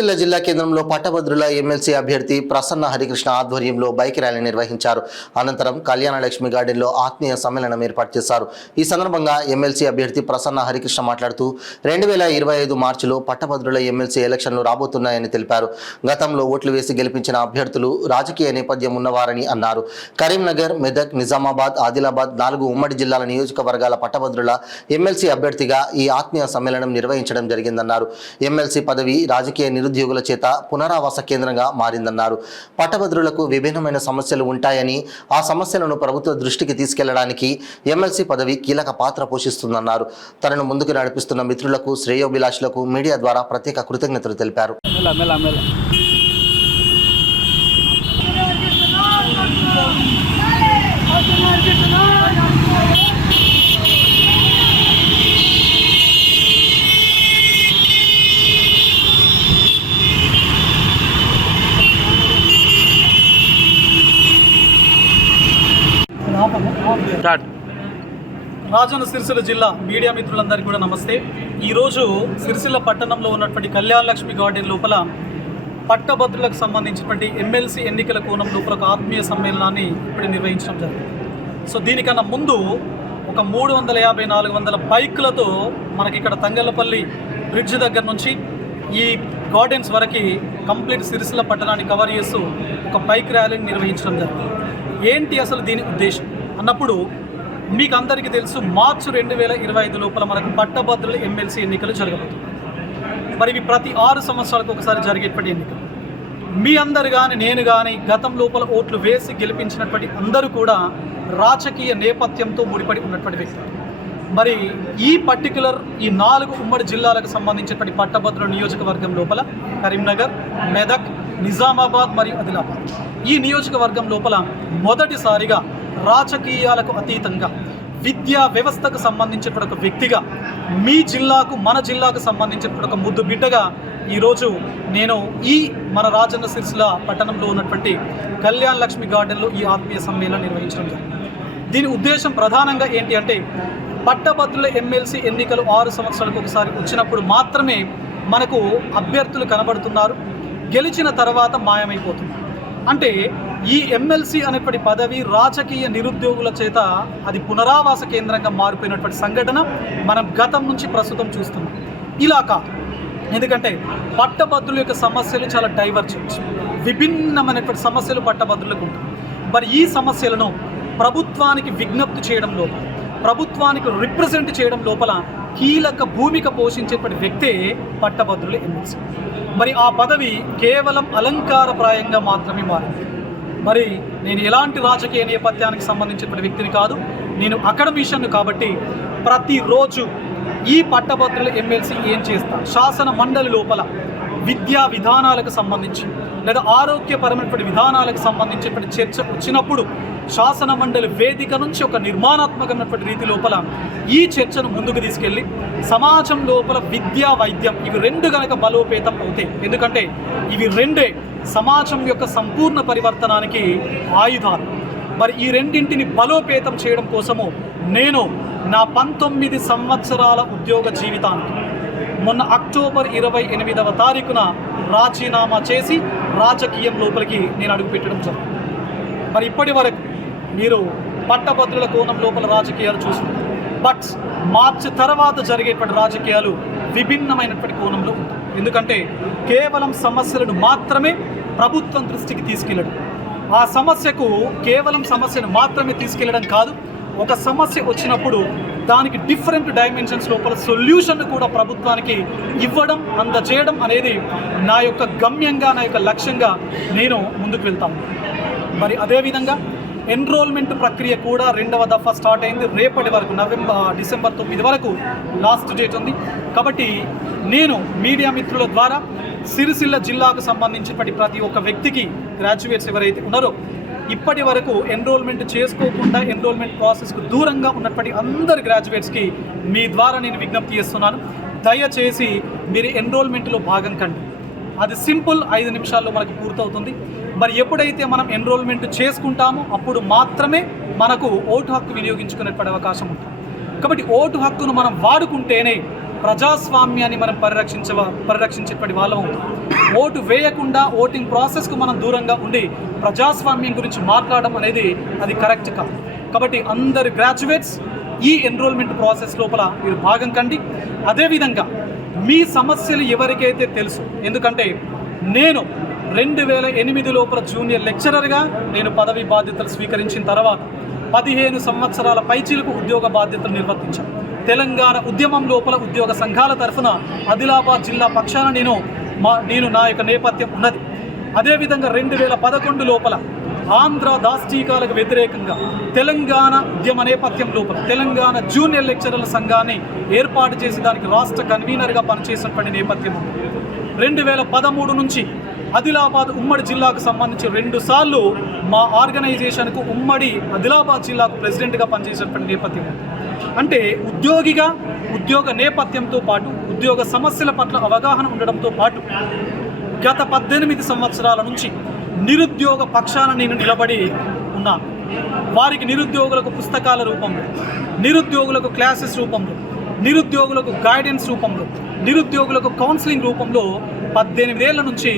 సిరిసిల్ల జిల్లా కేంద్రంలో పట్టభద్రుల ఎమ్మెల్సీ అభ్యర్థి ప్రసన్న హరికృష్ణ ఆధ్వర్యంలో బైక్ ర్యాలీ నిర్వహించారు. అనంతరం కళ్యాణలక్ష్మి గార్డెన్లో ఆత్మీయ సమ్మేళనం ఏర్పాటు చేశారు. ఈ సందర్భంగా ఎమ్మెల్సీ అభ్యర్థి ప్రసన్న హరికృష్ణ మాట్లాడుతూ 2025 మార్చిలో పట్టభద్రుల ఎమ్మెల్సీ ఎలక్షన్లు రాబోతున్నాయని తెలిపారు. గతంలో ఓట్లు వేసి గెలిపించిన అభ్యర్థులు రాజకీయ నేపథ్యం ఉన్నవారని అన్నారు. కరీంనగర్, మెదక్, నిజామాబాద్, ఆదిలాబాద్ 4 ఉమ్మడి జిల్లాల నియోజకవర్గాల పట్టభద్రుల ఎమ్మెల్సీ అభ్యర్థిగా ఈ ఆత్మీయ సమ్మేళనం నిర్వహించడం జరిగిందన్నారు. ఎమ్మెల్సీ పదవి రాజకీయ నిరుద్యోగుల చేత పునరావాస కేంద్రంగా మారిందన్నారు. పట్టభద్రులకు విభిన్నమైన సమస్యలు ఉంటాయని ఆ సమస్యలను ప్రభుత్వ దృష్టికి తీసుకెళ్లడానికి ఎమ్మెల్సీ పదవి కీలక పాత్ర పోషిస్తుందన్నారు. తనను ముందుకు నడిపిస్తున్న మిత్రులకు, శ్రేయోభిలాషులకు మీడియా ద్వారా ప్రత్యేక కృతజ్ఞతలు తెలిపారు. రాజన్న సిరిసిల్ల జిల్లా మీడియా మిత్రులందరికీ కూడా నమస్తే. ఈరోజు సిరిసిల్ల పట్టణంలో ఉన్నటువంటి కళ్యాణలక్ష్మి గార్డెన్ లోపల పట్టభద్రులకు సంబంధించినటువంటి ఎమ్మెల్సీ ఎన్నికల కోణం లోపల ఒక ఆత్మీయ సమ్మేళనాన్ని ఇప్పుడు నిర్వహించడం జరిగింది. సో దీనికన్నా ముందు ఒక 350-400 బైకులతో మనకి ఇక్కడ తంగళ్ళపల్లి బ్రిడ్జ్ దగ్గర నుంచి ఈ గార్డెన్స్ వరకు కంప్లీట్ సిరిసిల్ల పట్టణాన్ని కవర్ చేస్తూ ఒక బైక్ ర్యాలీని నిర్వహించడం జరిగింది. ఏంటి అసలు దీని ఉద్దేశం అన్నప్పుడు మీకు అందరికీ తెలుసు, మార్చి 2025 లోపల మనకు పట్టభద్రుల ఎమ్మెల్సీ ఎన్నికలు జరగబోతుంది. మరి ఇవి ప్రతి 6 సంవత్సరాలకు ఒకసారి జరిగేటువంటి ఎన్నికలు. మీ అందరు కానీ, నేను కానీ గతం లోపల ఓట్లు వేసి గెలిపించినటువంటి అందరూ కూడా రాజకీయ నేపథ్యంతో ముడిపడి ఉన్నటువంటి వ్యక్తులు. మరి ఈ పర్టికులర్ ఈ 4 ఉమ్మడి జిల్లాలకు సంబంధించినటువంటి పట్టభద్రుల నియోజకవర్గం లోపల కరీంనగర్, మెదక్, నిజామాబాద్ మరియు ఆదిలాబాద్ ఈ నియోజకవర్గం లోపల మొదటిసారిగా రాజకీయాలకు అతీతంగా విద్యా వ్యవస్థకు సంబంధించిన ఒక వ్యక్తిగా మీ జిల్లాకు, మన జిల్లాకు సంబంధించిన ఒక ముద్దు బిడ్డగా ఈరోజు నేను ఈ మన రాజన్న సిరిసిల్ల పట్టణంలో ఉన్నటువంటి కళ్యాణలక్ష్మి గార్డెన్లో ఈ ఆత్మీయ సమ్మేళనం నిర్వహించడం జరిగింది. దీని ఉద్దేశం ప్రధానంగా ఏంటి అంటే, పట్టభద్రుల ఎమ్మెల్సీ ఎన్నికలు 6 సంవత్సరాలకు ఒకసారి వచ్చినప్పుడు మాత్రమే మనకు అభ్యర్థులు కనబడుతున్నారు, గెలిచిన తర్వాత మాయమైపోతున్నారు. అంటే ఈ ఎమ్మెల్సీ అనేటువంటి పదవి రాజకీయ నిరుద్యోగుల చేత అది పునరావాస కేంద్రంగా మారిపోయినటువంటి సంఘటన మనం గతం నుంచి ప్రస్తుతం చూస్తున్నాం. ఇలా కాదు, ఎందుకంటే పట్టభద్రుల యొక్క సమస్యలు చాలా డైవర్జెంట్, విభిన్నమైనటువంటి సమస్యలు పట్టభద్రులకు ఉంటాయి. మరి ఈ సమస్యలను ప్రభుత్వానికి విజ్ఞప్తి చేయడం లోపల, ప్రభుత్వానికి రిప్రజెంట్ చేయడం లోపల కీలక భూమిక పోషించేటువంటి వ్యక్తే పట్టభద్రుల ఎమ్మెల్సీ. మరి ఆ పదవి కేవలం అలంకారప్రాయంగా మాత్రమే మారింది. మరి నేను ఎలాంటి రాజకీయ నేపథ్యానికి సంబంధించిన వ్యక్తిని కాదు, నేను అకాడమిషియన్ కాబట్టి ప్రతిరోజు ఈ పట్టభద్రుల ఎమ్మెల్సీ ఏం చేస్తా, శాసన మండలి లోపల విద్యా విధానాలకు సంబంధించి లేదా ఆరోగ్యపరమైనటువంటి విధానాలకు సంబంధించినటువంటి చర్చ వచ్చినప్పుడు శాసన మండలి వేదిక నుంచి ఒక నిర్మాణాత్మకమైనటువంటి రీతి లోపల ఈ చర్చను ముందుకు తీసుకెళ్ళి సమాజం లోపల విద్యా, వైద్యం ఇవి 2 గనక బలోపేతం అవుతాయి. ఎందుకంటే ఇవి 2 సమాజం యొక్క సంపూర్ణ పరివర్తనానికి ఆయుధాలు. మరి ఈ రెండింటిని బలోపేతం చేయడం కోసము నేను నా 19 సంవత్సరాల ఉద్యోగ జీవితానికి మొన్న అక్టోబర్ 28వ తారీఖున రాజీనామా చేసి రాజకీయం లోపలికి నేను అడుగుపెట్టడం జరిగింది. మరి ఇప్పటి వరకు మీరు పట్టభద్రుల కోణం లోపల రాజకీయాలు చూస్తున్నారు, బట్ మార్చి తర్వాత జరిగేటువంటి రాజకీయాలు విభిన్నమైనటువంటి కోణంలో ఉంటాయి. ఎందుకంటే కేవలం సమస్యలను మాత్రమే ప్రభుత్వం దృష్టికి తీసుకెళ్ళడం, ఆ సమస్యకు కేవలం సమస్యను మాత్రమే తీసుకెళ్ళడం కాదు, ఒక సమస్య వచ్చినప్పుడు దానికి డిఫరెంట్ డైమెన్షన్స్ లోపల సొల్యూషన్ కూడా ప్రభుత్వానికి ఇవ్వడం, అందజేయడం అనేది నా యొక్క గమ్యంగా, నా యొక్క లక్ష్యంగా నేను ముందుకు వెళ్తాను. మరి అదేవిధంగా ఎన్రోల్మెంట్ ప్రక్రియ కూడా 2వ దఫా స్టార్ట్ అయింది. రేపటి వరకు డిసెంబర్ 9 వరకు లాస్ట్ డేట్ ఉంది. కాబట్టి నేను మీడియా మిత్రుల ద్వారా సిరిసిల్ల జిల్లాకు సంబంధించినటువంటి ప్రతి ఒక్క వ్యక్తికి, గ్రాడ్యుయేట్స్ ఎవరైతే ఉన్నారో ఇప్పటి వరకు ఎన్రోల్మెంట్ చేసుకోకుండా ఎన్రోల్మెంట్ ప్రాసెస్కు దూరంగా ఉన్నటువంటి అందరి గ్రాడ్యుయేట్స్కి మీ ద్వారా నేను విజ్ఞప్తి చేస్తున్నాను, దయచేసి మీరు ఎన్రోల్మెంట్లో భాగం కండి. అది సింపుల్, 5 నిమిషాల్లో మనకు పూర్తవుతుంది. మరి ఎప్పుడైతే మనం ఎన్రోల్మెంట్ చేసుకుంటామో అప్పుడు మాత్రమే మనకు ఓటు హక్కు వినియోగించుకునేటువంటి అవకాశం ఉంటుంది. కాబట్టి ఓటు హక్కును మనం వాడుకుంటేనే ప్రజాస్వామ్యాన్ని మనం పరిరక్షించేటువంటి వాళ్ళం అవుతాం. ఓటు వేయకుండా ఓటింగ్ ప్రాసెస్కు మనం దూరంగా ఉండి ప్రజాస్వామ్యం గురించి మాట్లాడడం అనేది అది కరెక్ట్ కాదు. కాబట్టి అందరు గ్రాడ్యుయేట్స్ ఈ ఎన్రోల్మెంట్ ప్రాసెస్ లోపల మీరు భాగం కండి. అదేవిధంగా మీ సమస్యలు ఎవరికైతే తెలుసు, ఎందుకంటే నేను 2008 లోపల జూనియర్ లెక్చరర్గా నేను పదవి బాధ్యతలు స్వీకరించిన తర్వాత 15 సంవత్సరాల పైచీలకు ఉద్యోగ బాధ్యతలు నిర్వర్తించాను. తెలంగాణ ఉద్యమం లోపల ఉద్యోగ సంఘాల తరఫున ఆదిలాబాద్ జిల్లా పక్షాన నేను నా యొక్క నేపథ్యం ఉన్నది. అదేవిధంగా 2011 లోపల ఆంధ్ర దాష్టీకాలకు వ్యతిరేకంగా తెలంగాణ ఉద్యమ నేపథ్యం లోపల తెలంగాణ జూనియర్ లెక్చరర్ల సంఘాన్ని ఏర్పాటు చేసి దానికి రాష్ట్ర కన్వీనర్గా పనిచేసినటువంటి నేపథ్యం ఉంది. 2013 నుంచి ఆదిలాబాద్ ఉమ్మడి జిల్లాకు సంబంధించి 2 సార్లు మా ఆర్గనైజేషన్కు ఉమ్మడి ఆదిలాబాద్ జిల్లాకు ప్రెసిడెంట్గా పనిచేసినటువంటి నేపథ్యం ఉంది. అంటే ఉద్యోగిగా ఉద్యోగ నేపథ్యంతో పాటు ఉద్యోగ సమస్యల పట్ల అవగాహన ఉండడంతో పాటు గత 18 సంవత్సరాల నుంచి నిరుద్యోగ పక్షాన నేను నిలబడి ఉన్నాను. వారికి నిరుద్యోగులకు పుస్తకాల రూపంలో, నిరుద్యోగులకు క్లాసెస్ రూపంలో, నిరుద్యోగులకు గైడెన్స్ రూపంలో, నిరుద్యోగులకు కౌన్సిలింగ్ రూపంలో 18 ఏళ్ల నుంచి